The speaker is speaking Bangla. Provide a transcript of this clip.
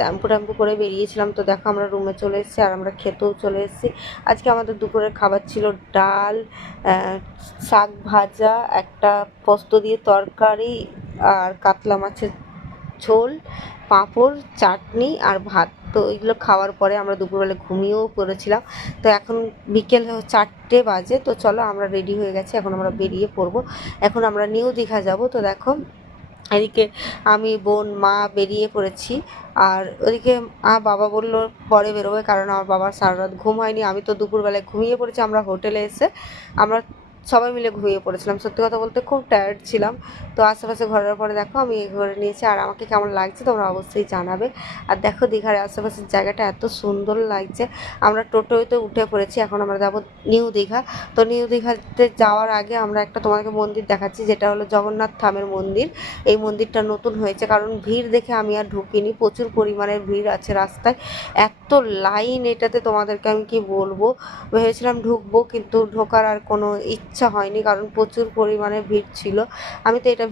শ্যাম্পু ট্যাম্পু করে বেরিয়েছিলাম। তো দেখো আমরা রুমে চলে এসেছি আর আমরা খেতেও চলে এসেছি। আজকে আমাদের দুপুরের খাবার ছিল ডাল, শাক ভাজা, একটা পোস্ত দিয়ে তরকারি আর কাতলা মাছের ঝোল, পাঁপড়, চাটনি আর ভাত। তো এগুলো খাওয়ার পরে আমরা দুপুরবেলা ঘুমিয়েও পড়েছিলাম। তো এখন বিকেল 4টে বাজে। তো চলো আমরা রেডি হয়ে গেছি, এখন আমরা বেরিয়ে পড়বো। এখন আমরা নিউ দীঘা যাব। তো দেখো এদিকে আমি, বোন, মা বেরিয়ে পড়েছি। আর ওদিকে বাবা বললো পরে বেরোবে, কারণ আমার বাবার সারা রাত ঘুম হয়নি। আমি তো দুপুরবেলায় ঘুমিয়ে পড়েছি। আমরা হোটেলে এসে আমরা সবাই মিলে ঘুমিয়ে পড়েছিলাম। সত্যি কথা বলতে খুব টায়ার্ড ছিলাম। তো আশেপাশে ঘোরার পরে দেখো আমি ঘুরে নিয়েছি। আর আমাকে কেমন লাগছে তোমরা অবশ্যই জানাবে। আর দেখো দীঘার আশেপাশের জায়গাটা এত সুন্দর লাগছে। আমরা টোটোতে উঠে পড়েছি, এখন আমরা যাবো নিউ দীঘা। তো নিউ দীঘাতে যাওয়ার আগে আমরা একটা তোমাকে মন্দির দেখাচ্ছি, যেটা হলো জগন্নাথ ধামের মন্দির। এই মন্দিরটা নতুন হয়েছে, কারণ ভিড় দেখে আমি আর ঢুকিনি। প্রচুর পরিমাণে ভিড় আছে রাস্তায়, এত লাইন এটাতে তোমাদেরকে আমি কি বলবো। ভেবেছিলাম ঢুকবো, কিন্তু ঢোকার আর কোনো ইচ্ছা হয়নি, কারণ প্রচুর পরিমাণে ভিড় ছিল। আমি তো এটা